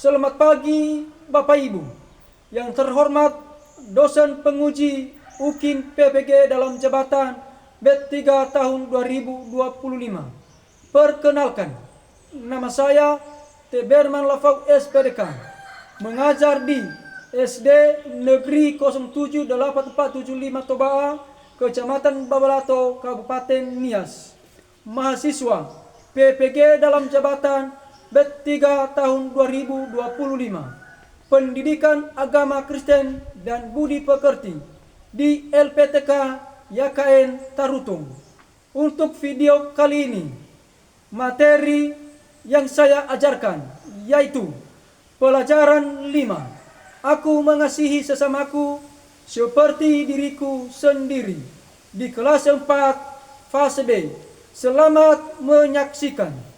Selamat pagi Bapak Ibu. Yang terhormat dosen penguji UKIM PPG dalam jabatan B3 tahun 2025. Perkenalkan, nama saya T. Berman Lafau SPDK, mengajar di SD Negeri 078475 Toba, Kecamatan Babalato, Kabupaten Nias. Mahasiswa PPG dalam jabatan B3 tahun 2025. Pendidikan Agama Kristen dan Budi Pekerti di LPTK YKN Tarutung. Untuk video kali ini, materi yang saya ajarkan yaitu pelajaran 5. Aku mengasihi sesamaku seperti diriku sendiri, di kelas 4 fase B. Selamat menyaksikan.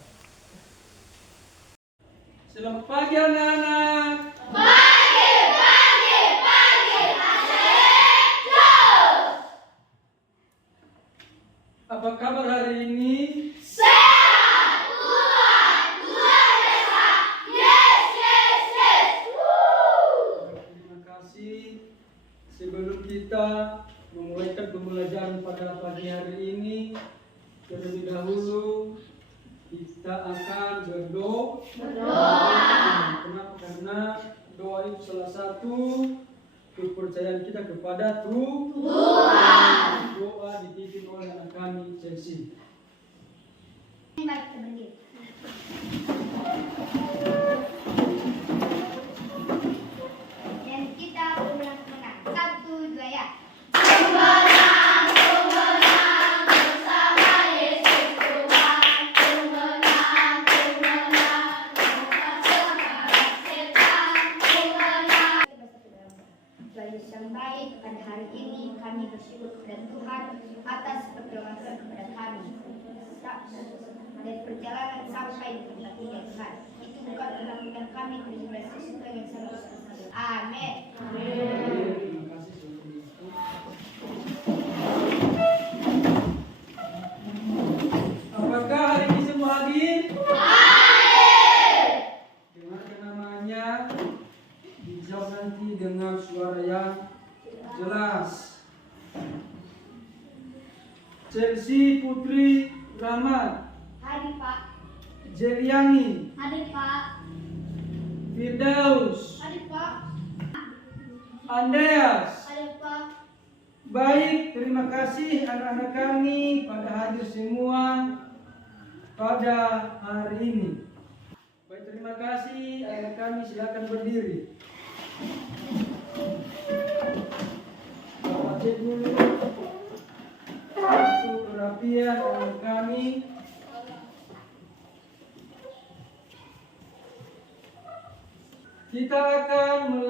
Selamat pagi anak-anak. Pagi. Apa kabar hari ini? Sehat, Tuhan, Tuhan sehat. Yes. Terima kasih. Sebelum kita memulai pembelajaran pada pagi hari ini, terlebih dahulu kita akan berdoa. Kenapa? Karena doa itu salah satu kepercayaan kita kepada Tuhan. Doa dipimpin oleh anak kami Chelsea. Baik, kita berdiri. Dan kita ulang. 1, 2 ya. Menang bersama Yesus Tuhan. Menang setan. Tuhan yang baik, pada hari ini kami bersyukur kepada Tuhan atas pertolongan kepada kami dari perjalanan sampai di tempat ini Tuhan. Itu bukan kemampuan kami, tapi sesuatu yang sangat besar. Amin. Terima kasih Saudara. Apakah hari ini semua hadir? Dengarkan namanya, dijawab nanti dengan suara yang jelas. Chelsea Putri Rahmat, Hadir Pak. Jeliani, Hadir Pak. Firdaus, Hadir Pak. Andreas. Hadir Pak. Baik, terima kasih anak-anak kami pada hadir semua pada hari ini. Baik, terima kasih anak kami, silakan berdiri. Bapak cek dulu untuk kerapian anak kami. Kita akan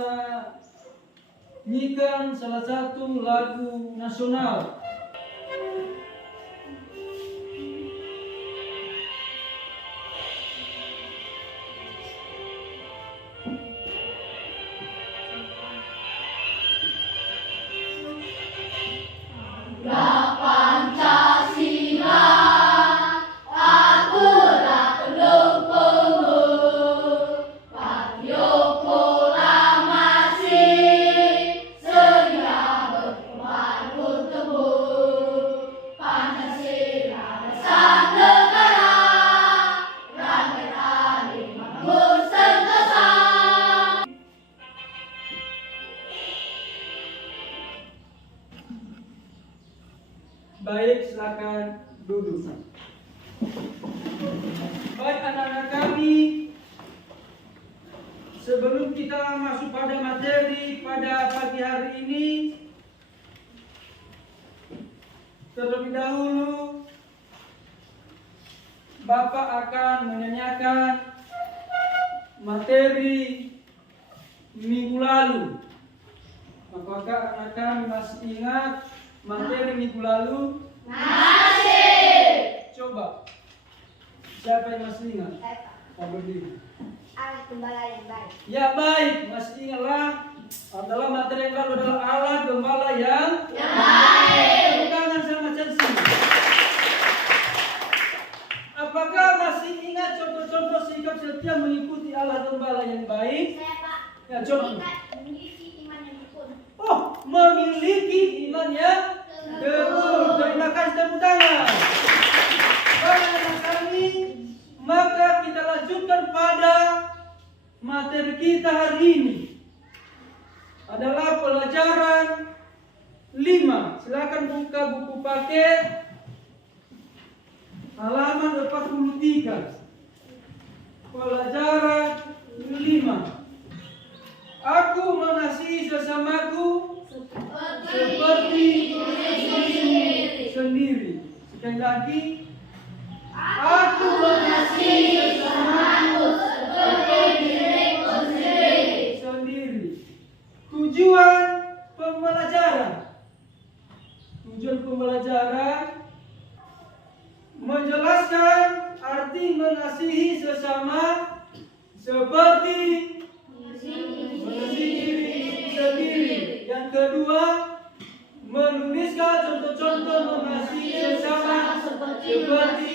menyanyikan salah satu lagu nasional. Baik, silakan duduk. Baik anak-anak kami, sebelum kita masuk pada materi pada pagi hari ini, terlebih dahulu Bapak akan menyanyikan materi minggu lalu. Apakah anak kami masih ingat materi minggu lalu? Masih. Coba, siapa yang masih ingat? Saya Berdiri. alat gembala yang baik. Ya baik, masih ingatlah adalah materi yang lalu adalah alat gembala yang baik. Tepuk tangan sama Chelsea. Apakah masih ingat contoh-contoh sikap setia mengikuti Allah Gembala yang baik. Saya Pak. Ya, coba. Memiliki iman yang tekun. Oh, memiliki iman yang tekun. Terima kasih, tepuk tangan. Baik anak kami, maka kita lanjutkan pada materi kita hari ini. Adalah pelajaran 5. Silakan buka buku paket halaman 43. Pelajaran 5. Aku mengasihi sesamaku seperti diriku sendiri. Sekali lagi, aku mengasihi sesamaku seperti diriku sendiri. Tujuan pembelajaran menjelaskan arti mengasihi sesama seperti mengasihi diri sendiri. Yang kedua, menuliskan contoh-contoh mengasihi sesama seperti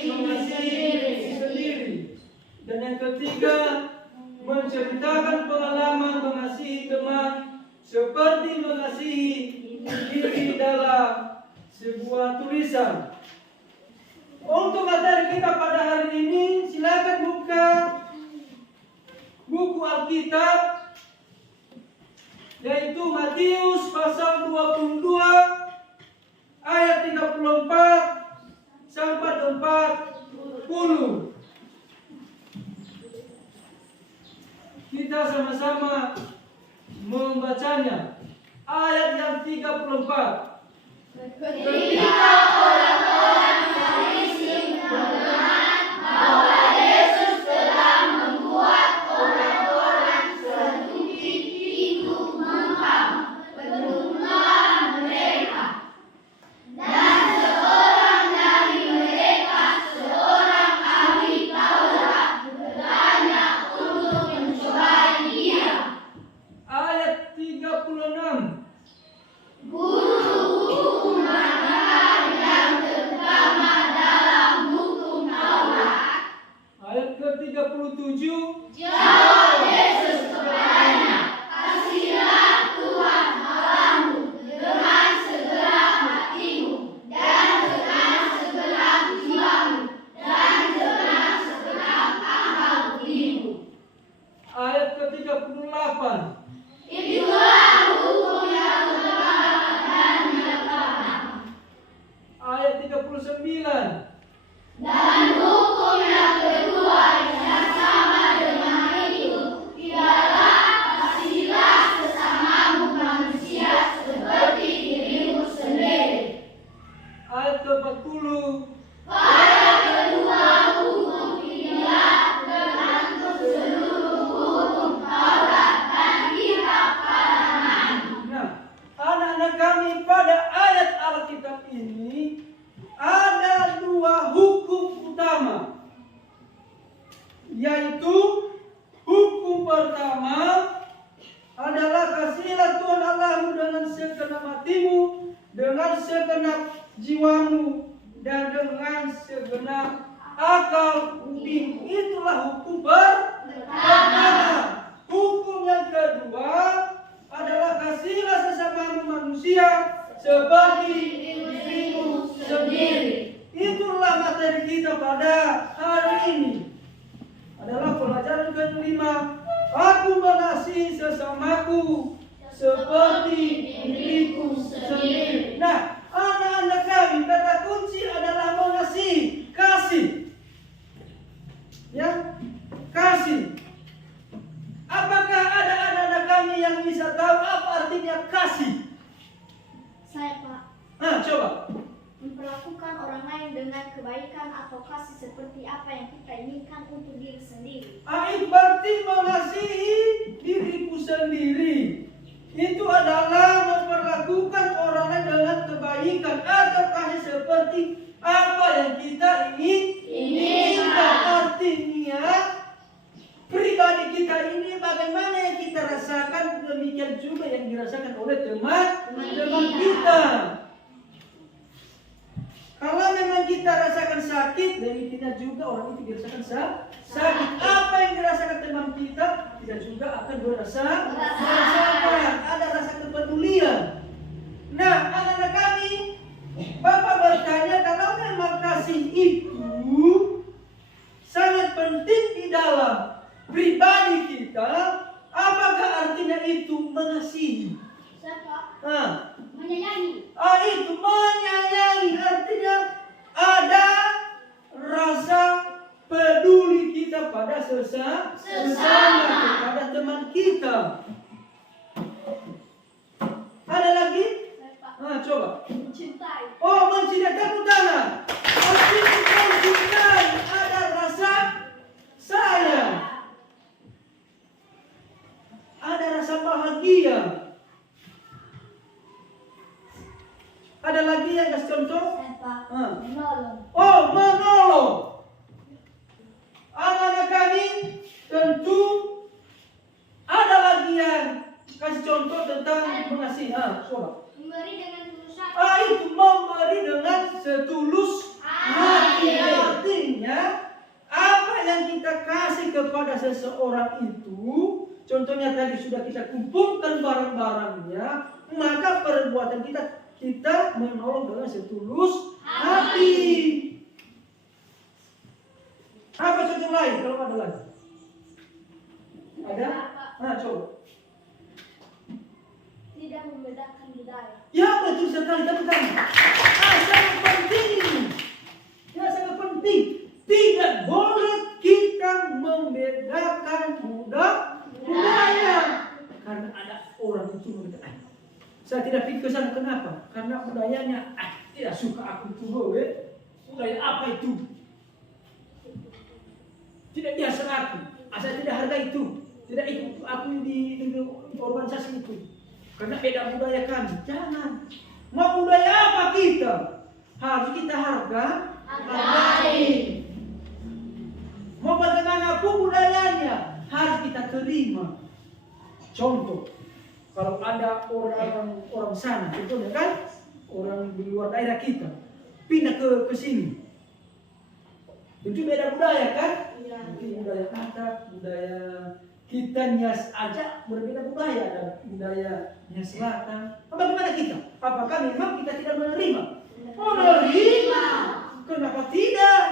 mengasihi diri sendiri. Dan yang ketiga, menceritakan pengalaman mengasihi teman seperti mengasihi diri dalam sebuah tulisan. Untuk materi kita pada hari ini, silakan buka buku Alkitab, yaitu Matius pasal 22 ayat 34 sampai 40. Kita sama-sama membacanya. Ayat yang 34. Ketika orang-orang Farisi mendengar bahwa Yesus telah membuat orang-orang seperti itu mengkam, bergumullah mereka. Dan seorang dari mereka, seorang ahli Taurat, bertanya untuk mencobai dia. Ayat 36. Guru hukum manakah yang terutama dalam hukum Taurat? Ayat ke-37. Jawab Yesus kepadanya, kasihilah Tuhan Allahmu dengan segenap hatimu, dan dengan segenap jiwamu, dan dengan segenap akal budimu. Ayat ke-38. Itulah hukum yang pertama dan yang pertama. Ayat 39. Dan hukum yang kedua yang sama dengan itu, ialah kasihilah sesamamu manusia seperti dirimu sendiri. Ayat ke-40. Pada kedua hukum inilah tergantung seluruh hukum Taurat dan kitab para nabi. Nah, anak-anak kami, pada ayat Alkitab ini ada dua hukum utama, yaitu hukum pertama adalah kasihilah Tuhan Allahmu dengan segenap hatimu, dengan segenap jiwamu, dan dengan segenap akal budimu. Itulah hukum pertama. Hukum yang kedua adalah kasihilah sesamamu manusia seperti dirimu sendiri. Itulah materi kita pada hari ini. Adalah pelajaran kelima. Aku mengasihi sesamaku seperti diriku sendiri. Nah, anak-anak kami, kata kunci adalah mengasihi, kasih. Ya, kasih. Apakah ada anak-anak kami yang bisa tahu apa artinya kasih? Saya Pak. Nah, coba. Memperlakukan orang lain dengan kebaikan atau kasih seperti apa yang kita inginkan untuk diri sendiri. Itu berarti mengasihi diriku sendiri. Itu adalah memperlakukan orang lain dengan kebaikan atau kasih seperti apa yang kita inginkan. Artinya pribadi kita ini bagaimana yang kita rasakan, demikian juga yang dirasakan oleh teman-teman kita. Kalau memang kita rasakan sakit, demikian juga orang itu dirasakan sakit. Apa yang dirasakan teman kita tidak juga akan merasakan. Ada rasa kepedulian. Nah, anak-anak kami, Bapak bertanya, kalau memang kasih itu sangat penting di dalam pribadi kita, apakah artinya itu mengasihi? Menyayangi. Itu menyayangi, artinya ada rasa peduli kita pada sesama, kepada teman kita. Ada lagi? Coba. Mencintai. Oh, mencintai, tepuk tangan. Mencintai, ada rasa sayang, ada rasa bahagia. Ada lagi yang kasih contoh? Menolong. Oh, menolong. Anak-anak kami tentu ada lagi yang kasih contoh tentang mengasihi. Coba. Memberi dengan tulus hati. Itu memberi dengan setulus hati. Artinya apa yang kita kasih kepada seseorang itu, contohnya tadi sudah kita kumpulkan barang-barangnya, maka perbuatan kita menolong dengan setulus hati. Apa contoh lain kalau ada lagi? Ada? Coba. Tidak membedakan budaya. Ya, betul sekali, teman-teman. Sangat penting ini. Ya, sangat penting. Tidak boleh kita membedakan budaya. Karena ada orang itu mengatakan, saya tidak pikir ke sana. Kenapa? Karena budayanya tidak suka aku itu. Budaya apa itu? Tidak biasa aku. Saya tidak hargai itu. Tidak ikut aku di organisasi itu. Karena beda budaya kami. Jangan. Mau budaya apa kita? Harus kita hargai. Mau bagaimanapun budayanya, harus kita terima. Contoh, kalau ada orang sana, contohnya kan, orang di luar daerah kita, pindah ke sini. Tentu beda budaya kan? Mungkin budaya kata, budaya kita Nias aja berbeda budaya, ada budaya Nias Selatan. Bagaimana kita? Apakah memang kita tidak menerima? Menerima. Kenapa tidak?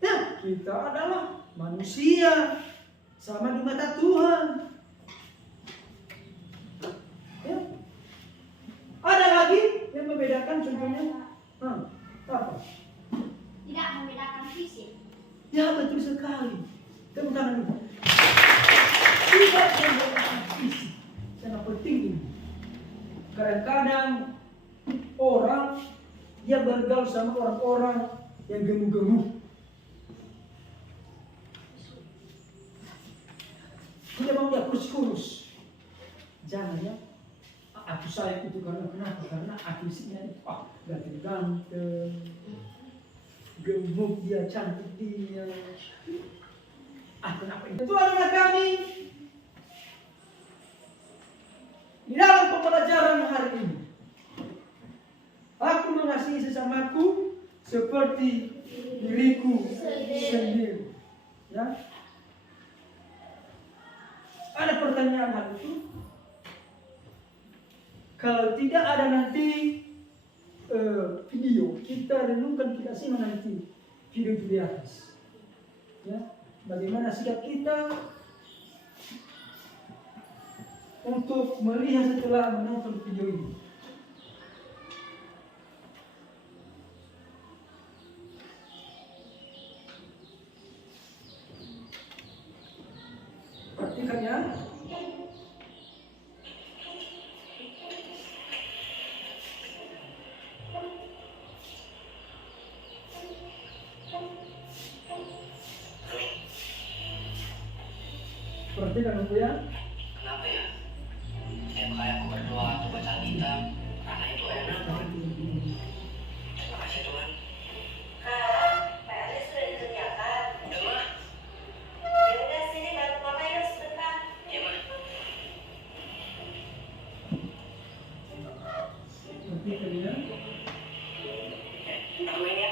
Ya, kita adalah manusia sama di mata Tuhan. Ya. Ada lagi yang membedakan contohnya? Apa? Tidak membedakan fisik. Ya, betul sekali. Tepuk tangan dulu. Tidak membedakan fisik. Sangat penting ini. Kadang-kadang orang dia bergaul sama orang-orang yang gemuk-gemuk. Dia mau dia kurus-kurus. Jangan ya. Aku sayang itu karena kenapa? Karena aku isinya itu ganteng, gemuk dia, cantik dia. Kenapa itu? Itu anak kami. Di dalam pembelajaran hari ini, aku mengasihi sesamaku seperti diriku sendiri. Ya. Ada pertanyaan hal itu? Kalau tidak ada nanti video, kita renungkan, kita simak nanti video di atas. Ya, bagaimana sikap kita untuk melihat setelah menonton video ini. Perhatikan ya. Perhatikan dulu ya. Kenapa ya? Setiap kali aku berdoa atau baca Alkitab, karena itu enak. Terima kasih Tuhan. PR-nya sudah dikerjakan. Udah mah? Ya udah sini bantu mama ya sebentar. Iya mah. Perhatikan ya. Aku ini ya.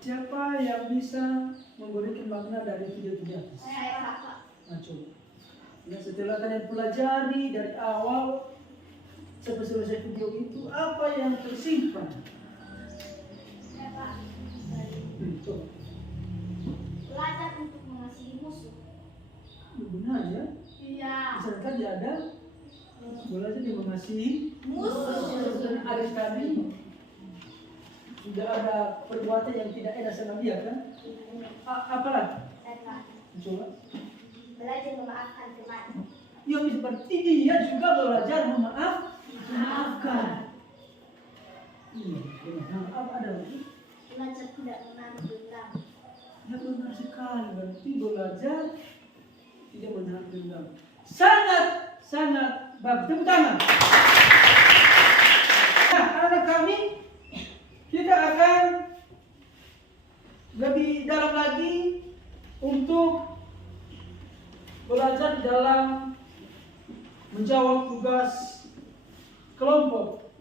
Siapa yang bisa memberikan makna dari video di atas? Saya Pak. Nah, coba. Nah, setelah kalian pelajari dari awal sampai selesai video itu, apa yang tersimpan? Saya Pak. Coba. Belajar untuk mengasihi musuh. Benar ya? Iya. Misalkan dia ada belajar dia mengasihi Musuh. dan hari tadi sudah ada perbuatan yang tidak enak sama dia kan? Apalagi? Saya Pak. Coba. Belajar memaafkan teman. Yang seperti dia juga belajar memaafkan. Iya, benar. Nah, apa ada lagi? Belajar tidak menaruh dendam. Ya benar sekali, berarti belajar tidak menahan dendam. Sangat bagus. Tepuk tangan. Nah, anak kami, kita akan lebih dalam lagi untuk belajar dalam menjawab tugas kelompok.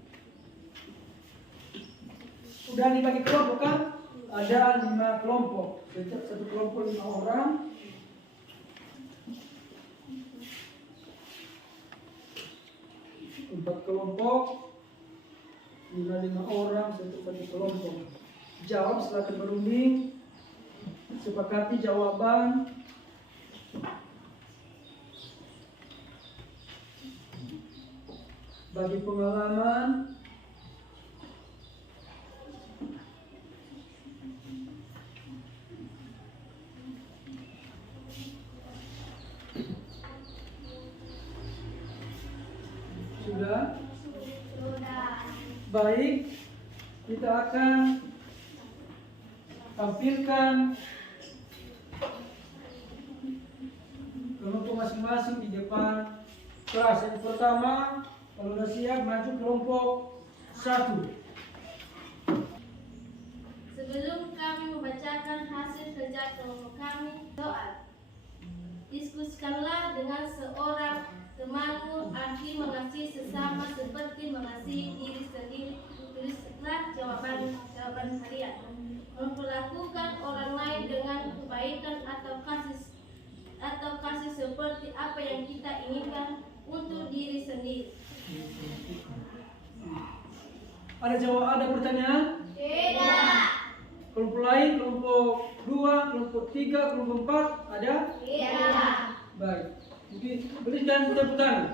Udah dibagi kelompok kan? Ada 5 kelompok. Setiap satu kelompok 5 orang. Empat kelompok, 5 orang satu kelompok. Jawab, silakan berunding. Sepakati jawaban. Bagi pengalaman. Sudah? Baik, kita akan tampilkan kelompok masing-masing di depan kelas. Yang pertama, kalau sudah siap, maju kelompok 1. Sebelum kami membacakan hasil kerja kelompok kami, soal. Diskusikanlah dengan seorang temanmu arti mengasihi sesama seperti mengasihi diri sendiri. Tulislah jawaban kalian. Memperlakukan orang lain dengan kebaikan atau kasih seperti apa yang kita inginkan untuk diri sendiri. Ada pertanyaan? Tidak. Kelompok lain, kelompok 2, kelompok 3, kelompok 4 ada? Tidak. Baik. Mungkin berikan tepuk tangan.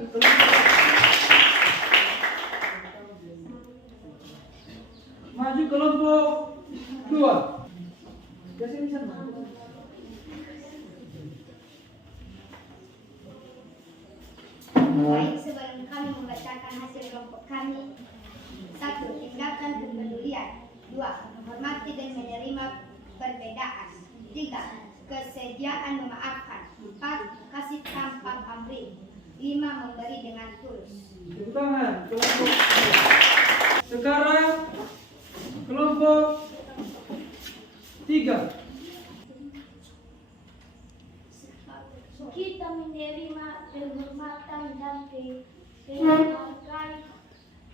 Maju kelompok 2. Biasanya di sana. Baik, sebelum kami membacakan hasil kelompok kami. 1. Tinggalkan kepedulian. 2. Menghormati dan menerima perbedaan. 3. Kesediaan memaafkan. 4. Kasih tanpa pamrih. 5. Memberi dengan tulus. Tepuk tangan. Kelompok 2. Sekarang kelompok 3. Kita menerima penghormatan dan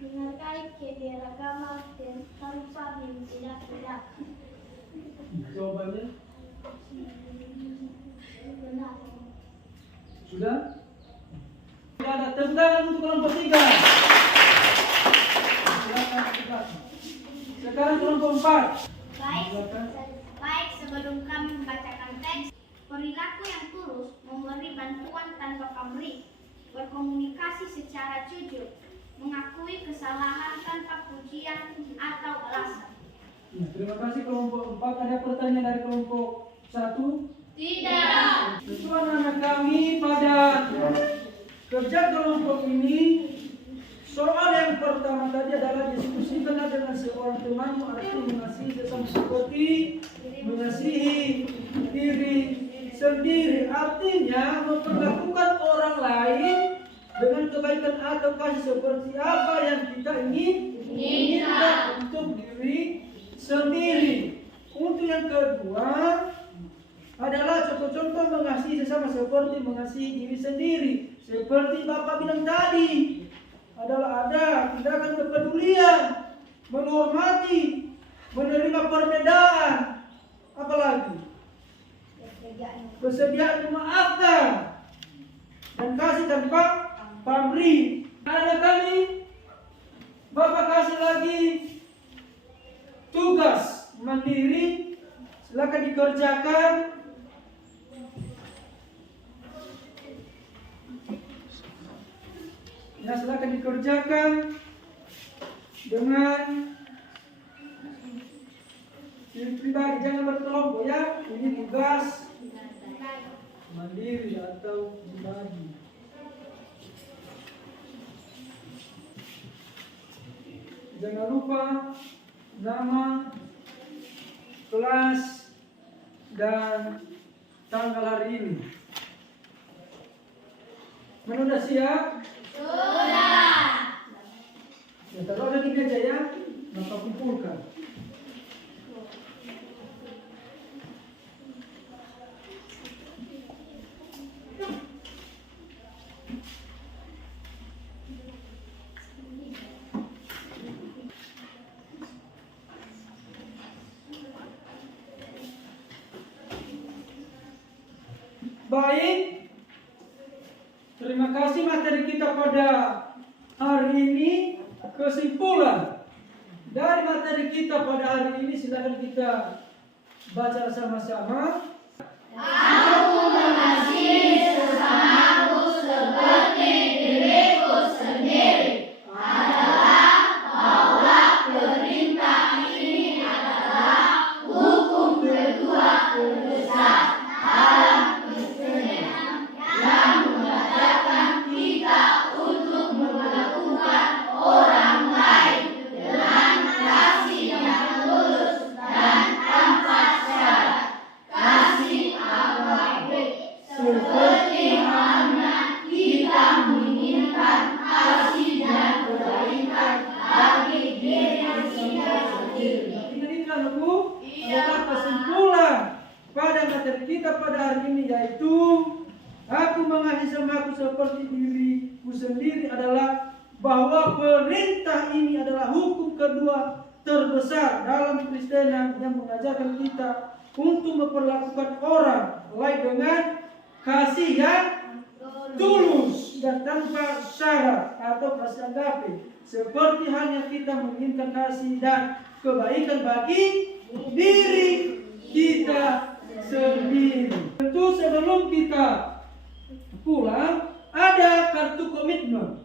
menghargai keberagaman dan tanpa membedakan. Jawabannya Benar. sudah? Tidak ada. Tepuk tangan untuk kelompok 3. Silakan cepat. Sekarang kelompok 4. Baik, sebelum kami membacakan teks, perilaku yang tulus, memberi bantuan tanpa pamrih, berkomunikasi secara jujur, mengakui kesalahan tanpa pujian atau alasan. Ya, terima kasih kelompok 4. Ada pertanyaan dari kelompok 1? Tidak. Tujuan anak kami pada kerja kelompok ini, soal yang pertama tadi adalah diskusikan dengan seorang temanmu arti mengasihi sesama seperti mengasihi diri sendiri. Artinya memperlakukan orang lain dengan kebaikan atau kasih seperti apa yang kita inginkan untuk diri sendiri. Untuk yang kedua adalah contoh-contoh mengasihi sesama seperti mengasihi diri sendiri. Seperti Bapak bilang tadi, adalah ada tindakan kepedulian, menghormati, menerima perbedaan, Apalagi Kesediaan persediaan memaafkan dan kasih tanpa pamrih. Anak kami, Bapak kasih lagi tugas mandiri, silakan dikerjakan. Ya, silakan dikerjakan dengan diri pribadi, jangan berkelompok ya. Ini tugas mandiri atau pribadi. Jangan lupa nama, kelas, dan tanggal hari ini. Sudah siap? Ya, taruh ada di meja ya, maka kumpulkan. Baik, terima kasih materi kita pada hari ini. Kesimpulan dari materi kita pada hari ini, silakan kita baca sama-sama. Aku mengasihi sesamaku seperti diriku sendiri adalah bahwa perintah ini adalah hukum kedua terbesar dalam Kristen yang mengajarkan kita untuk memperlakukan orang lain dengan kasih yang tulus dan tanpa syarat. Kasih agape seperti halnya kita menginginkan kasih dan kebaikan bagi diri kita sendiri. Ingat Bu, adalah kesimpulan pada materi kita pada hari ini, yaitu aku mengasihi sesamaku seperti diriku sendiri adalah bahwa perintah ini adalah hukum kedua terbesar dalam Kristenan yang mengajarkan kita untuk memperlakukan orang lain dengan kasih yang tulus dan tanpa syarat atau kasih agape, seperti halnya kita menginginkan kasih dan kebaikan bagi diri kita sendiri. Tentu sebelum kita pulang ada kartu komitmen.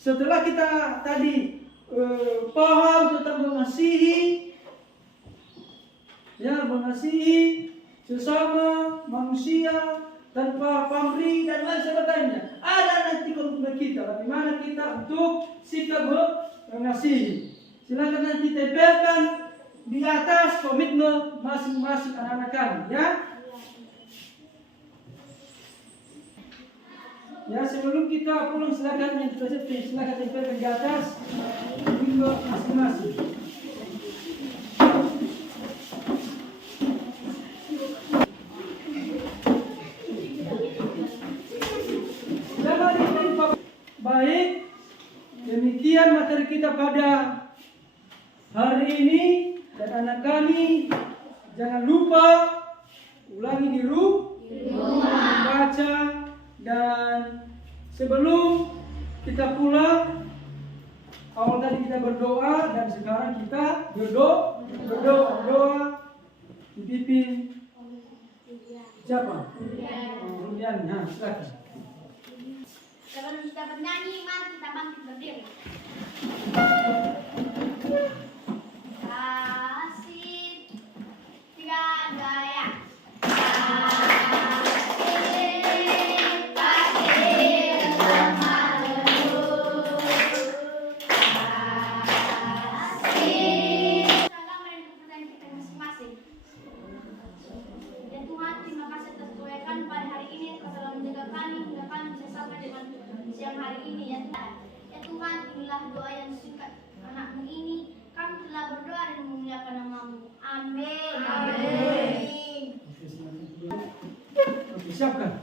Setelah kita tadi paham tentang mengasihi, ya, mengasihi sesama manusia tanpa pamrih dan lain sebagainya, ada nanti komitmen kita bagaimana kita untuk sikap mengasihi. Silakan nanti tempelkan di atas komitmen masing-masing anak-anak kami, ya. Ya, sebelum kita pulang silakan yang sudah silakan tempelkan di atas komitmen masing-masing. Baik, demikian materi kita pada hari ini. Dan anak kami, jangan lupa ulangi di rumah, baca. Dan sebelum kita pulang, awal tadi kita berdoa dan sekarang kita berdoa dipimpin siapa? Rudian. Nah, silakan. Sebelum kita bernyanyi, mari kita bangkit berdiri. Kasih tiada ya. Siang hari ini ya Tuhan, inilah doa yang disukai anakmu ini. Kami telah berdoa dan memuliakan namamu. Amin. Oke, siapkan.